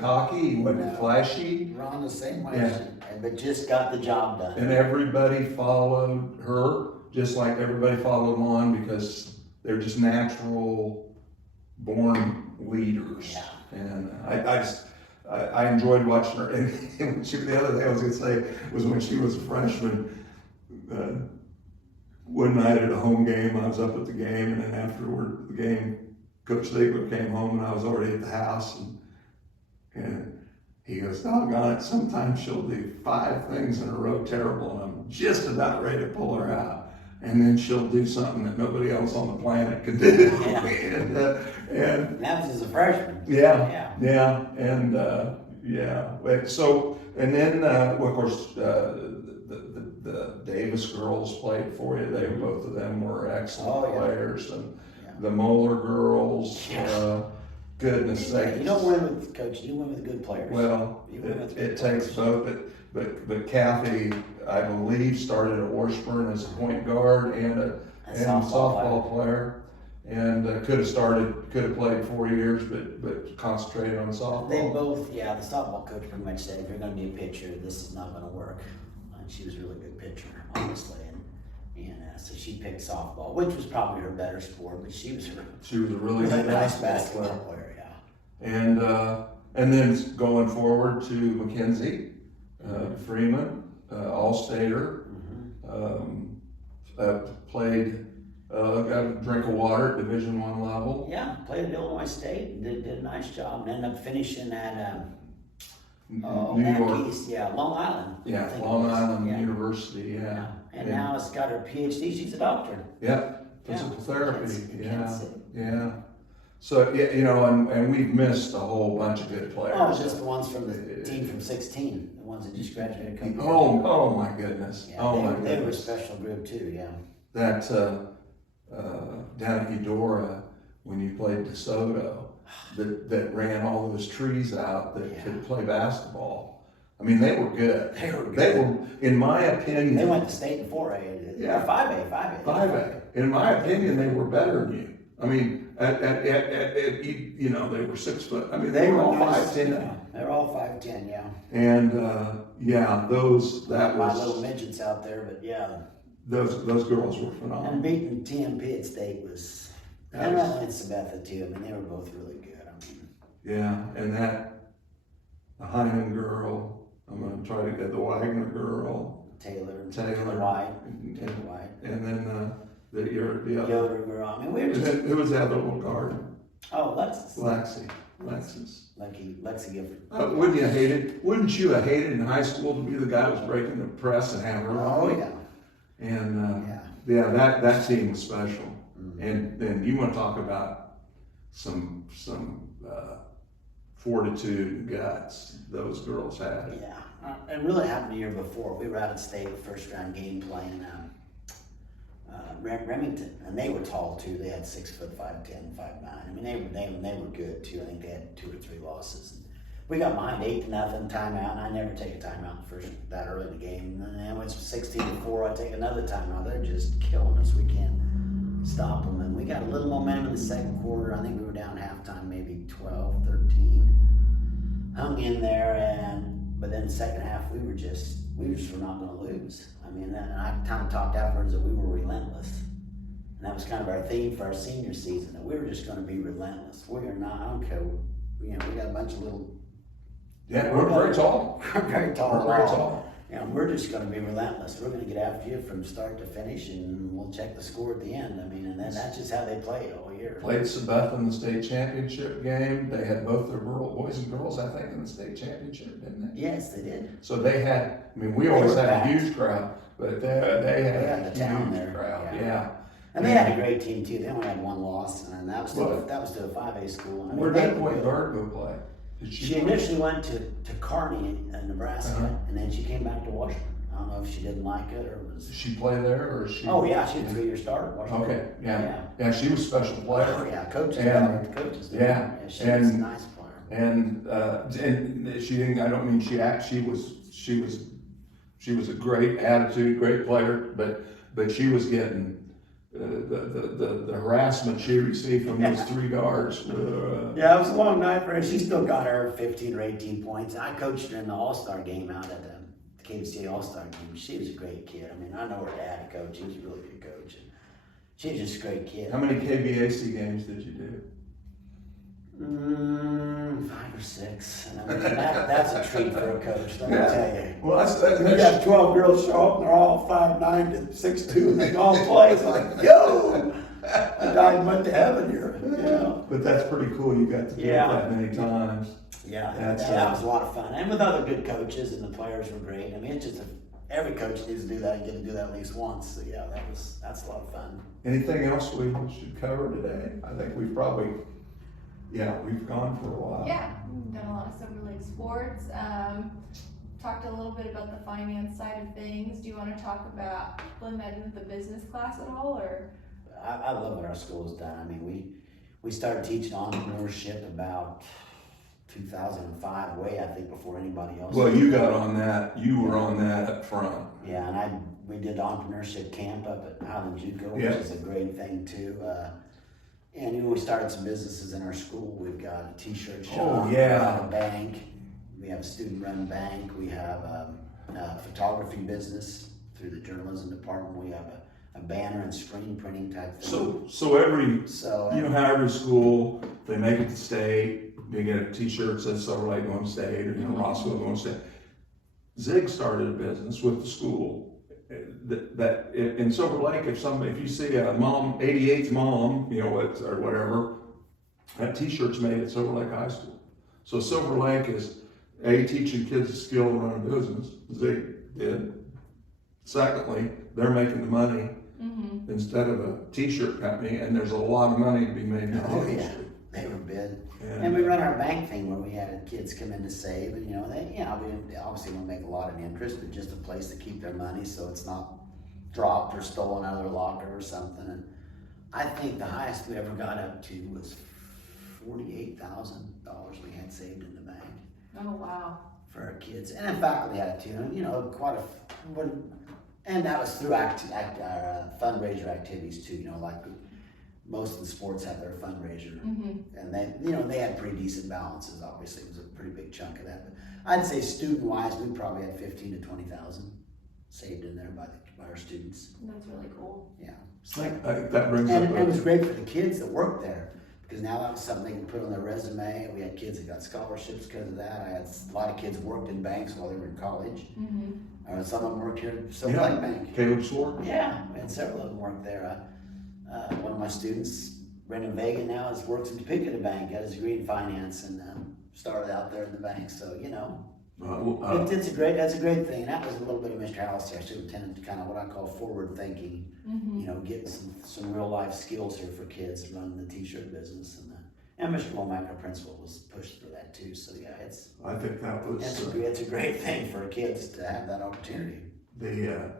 cocky, he wasn't flashy. Ron the same way, Yeah. but just got the job done. And everybody followed her, just like everybody followed Lon, because they're just natural born leaders. Yeah. And I enjoyed watching her. And the other thing I was going to say was when she was a freshman, one night at a home game, I was up at the game, and then afterward the game, Coach Ziegler came home and I was already at the house, and he goes, "Doggone it, sometimes she'll do 5 things in a row terrible, and I'm just about ready to pull her out. And then she'll do something that nobody else on the planet can do." Yeah. and that was as a freshman. So, and then, of course, the Davis girls played for you. Both of them were excellent players. And the Moeller girls, goodness sakes. You don't win with coach. You win with good players. Well, it takes both. But Kathy, I believe, started at Washburn as a point guard and a softball player. And could have played 4 years, but concentrated on softball. They both, the softball coach pretty much said, if you're going to be a pitcher, this is not going to work. And she was a really good pitcher, honestly. And so she picked softball, which was probably her better sport, but she was a really good nice basketball player, And then going forward to Mackenzie, Freeman, All-Stater, played, got a drink of water at Division I level. Yeah, played at Illinois State and did a nice job, and ended up finishing at New York. East, Long Island. Yeah, Long Island University, And now has got her PhD. She's a doctor. Yeah, physical therapy. Mackenzie. Yeah. So, you know, and we've missed a whole bunch of good players. Oh, just the ones from the team from 16, the ones that just graduated. Oh my goodness. Yeah, they were a special group too, That, down at Eudora, when you played DeSoto, that ran all those trees out that could play basketball. I mean, they were good. They were, in my opinion. They went to state in 4A. Yeah. 5A. In my opinion, they were better than you. I mean, you know, they were 6 foot. I mean, they were all 5'10". They were all 5'10", And that my was little midgets out there, but those girls were phenomenal. And beating TMP at state was, and I went Sabetha too. I mean, they were both really good. And the Hyman girl. I'm going to try to get the Wagner girl. Taylor White. And then the other Yoder girl. I mean, we were just. Who was that little guard? Oh, Lexus. Lexi Gifford. Wouldn't you hate it? Wouldn't you have hated in high school to be the guy who was breaking the press and have her? Oh yeah. And that team was special. Mm-hmm. And you want to talk about some fortitude and guts those girls had. Yeah, it really happened the year before. We were out at state first round game playing Remington, and they were tall too. They had 6'5", 5'10", 5'9". I mean, they were good too. I think they had 2 or 3 losses. We got behind 8-0 timeout, and I never take a timeout that early in the game. And then when it's 16-4, I take another timeout. They're just killing us. We can't stop them. And we got a little momentum in the second quarter. I think we were down halftime, maybe 12-13. Hung in there, but then the second half we were just were not going to lose. I mean, and I kind of talked afterwards that we were relentless, and that was kind of our theme for our senior season, that we were just going to be relentless. We are not. I don't care. We got a bunch of little. Yeah, we're very tall. We're very tall. We're very tall. We're just going to be relentless. We're going to get after you from start to finish, and we'll check the score at the end. I mean, and then that's just how they played all year. Played Sabeth in the state championship game. They had both their boys and girls, I think, in the state championship, didn't they? Yes, they did. So they had. I mean, we always had a huge crowd, but they had the a town huge there. crowd. Yeah. And they had a great team too. They only had 1 loss, and that was to a 5A school. I mean, Where did point guard go play? Did she play? initially went to Kearney in Nebraska, and then she came back to Washington. I don't know if she didn't like it or was. Did she play there or she? Oh yeah, she was a 3-year starter. At Washington. Okay, yeah, she was a special player. Oh, yeah, coaches. Yeah, she was a nice player. And she didn't. I don't mean she was a great attitude, great player, but she was getting the harassment she received from those 3 guards. Yeah, it was a long night for her. She still got her 15 or 18 points. I coached her in the All-Star game out at the KBC All-Star game. She was a great kid. I mean, I know her dad, a coach. He was a really good coach. And she was just a great kid. How many KBAC games did you do? 5 or 6. And I mean, that's a treat for a coach, let me tell you. Well, You got 12 girls show up, and they're all 5'9" to 6'2", and they all play. It's like, yo! I died and went to heaven here. Yeah. But that's pretty cool. You got to do it that many times. Yeah, that was a lot of fun. And with other good coaches, and the players were great. I mean, it's just every coach needs to do that and get to do that at least once. So yeah, that's a lot of fun. Anything else we should cover today? I think we've probably, we've gone for a while. Yeah, we've done a lot of Silver Lake sports. Talked a little bit about the finance side of things. Do you want to talk about blend that into the business class at all, or? I love what our school has done. I mean, we started teaching entrepreneurship about 2005, way I think before anybody else. Well, you got on that. You were on that up front. Yeah, and we did entrepreneurship camp up at Highland JUCO, which is a great thing too. And we started some businesses in our school. We've got a t-shirt shop. We have a bank. We have a student-run bank. We have a photography business through the journalism department. We have a banner and screen printing type thing. So every how every school, they make it to state. They get a t-shirt that says Silver Lake going to state, or Rossville going to state. Zig started a business with the school that in Silver Lake, if you see a mom, 88's mom, or whatever, that t-shirt's made at Silver Lake High School. So Silver Lake is teaching kids the skill to run a business. Zig did. Secondly, they're making the money instead of a t-shirt company, and there's a lot of money to be made in the industry. They were big. And we run our bank thing where we had kids come in to save, and we obviously don't make a lot of interest, but just a place to keep their money so it's not dropped or stolen out of their locker or something. And I think the highest we ever got up to was $48,000 we had saved in the bank. Oh wow! For our kids, and in faculty had too. And that was through our fundraiser activities too. Like most of the sports have their fundraiser, and they had pretty decent balances. Obviously, it was a pretty big chunk of that. But I'd say student-wise, we probably had 15 to 20,000 saved in there by our students. That's really cool. Yeah, that brings up. And it was great for the kids that worked there, because now that was something they could put on their resume. We had kids that got scholarships because of that. I had a lot of kids worked in banks while they were in college. Some of them worked here at Silver Lake Bank. Caleb Swart? Yeah, we had several of them work there. One of my students, Brendan Vega, now works in Topeka Bank, got his degree in finance, and started out there in the bank. So that's a great thing. And that was a little bit of Mr. Hallister, superintendent, kind of what I call forward thinking. Getting some real life skills here for kids running the t-shirt business, And Mr. Womack, our principal, was pushed for that too, so yeah, I think that was it's a great thing for kids to have that opportunity. the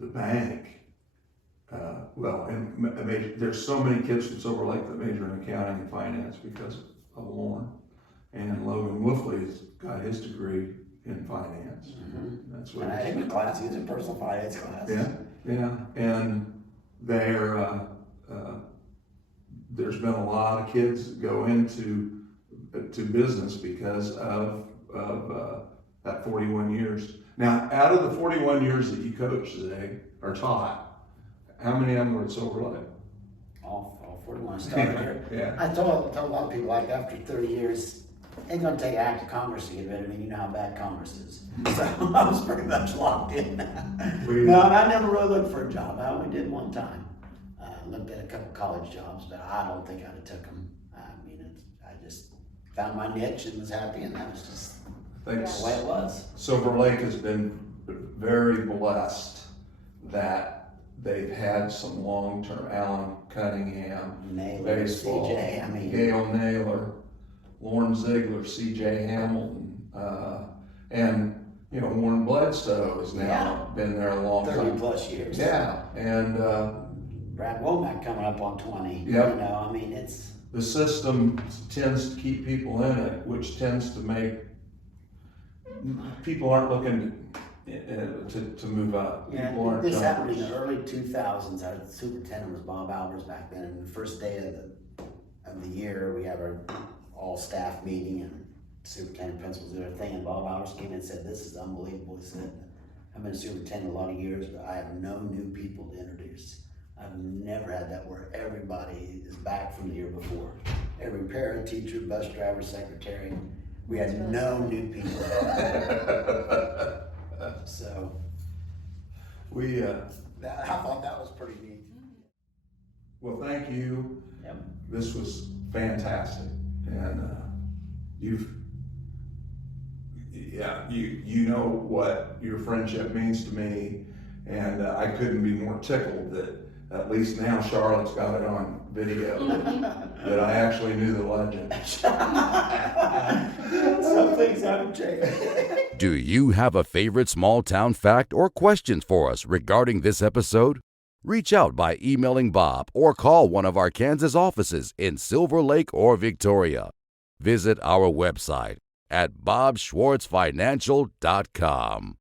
bank. Well, and there's so many kids from Silver Lake that major in accounting and finance because of Loren. And Logan Wolfley's got his degree in finance. That's what. And I think the class, he's in personal finance class. Yeah, and there's been a lot of kids that go into business because of that 41 years. Now, out of the 41 years that you coached today, or taught, how many of them were at Silver Lake? All 41 started here. Yeah. I told a lot of people, like, after 30 years, ain't gonna take act of Congress to get rid of me. You know how bad Congress is. So I was pretty much locked in. No, I never really looked for a job. I only did one time. Looked at a couple college jobs, but I don't think I'd have took them. I mean, I just found my niche and was happy, and that was just the way it was. Silver Lake has been very blessed that they've had some long-term. Alan Cunningham, Naylor, baseball, CJ, I mean, Gail Naylor, Loren Ziegler, CJ Hamilton, and Warren Bledsoe has now been there a long 30 time. plus years. Yeah, and Brad Womack coming up on 20. Yep. You know, I mean, it's the system tends to keep people in it, which tends to make people aren't looking to move up. yeah. People aren't This happened in jumpers. the early 2000s. Our superintendent was Bob Albers back then, and the first day of the year, we have our all staff meeting, and superintendent, principals, did their thing, and Bob Albers came in and said, "This is unbelievable." He said, "I've been a superintendent a lot of years, but I have no new people to introduce. I've never had that where everybody is back from the year before. Every parent, teacher, bus driver, secretary, we had no new people." So I thought that was pretty neat. Well, thank you. Yep. This was fantastic, and you know what your friendship means to me, and I couldn't be more tickled that at least now Charlotte's got it on video that I actually knew the legend. Some things haven't changed. Do you have a favorite small town fact or questions for us regarding this episode? Reach out by emailing Bob or call one of our Kansas offices in Silver Lake or Victoria. Visit our website at bobschwartzfinancial.com.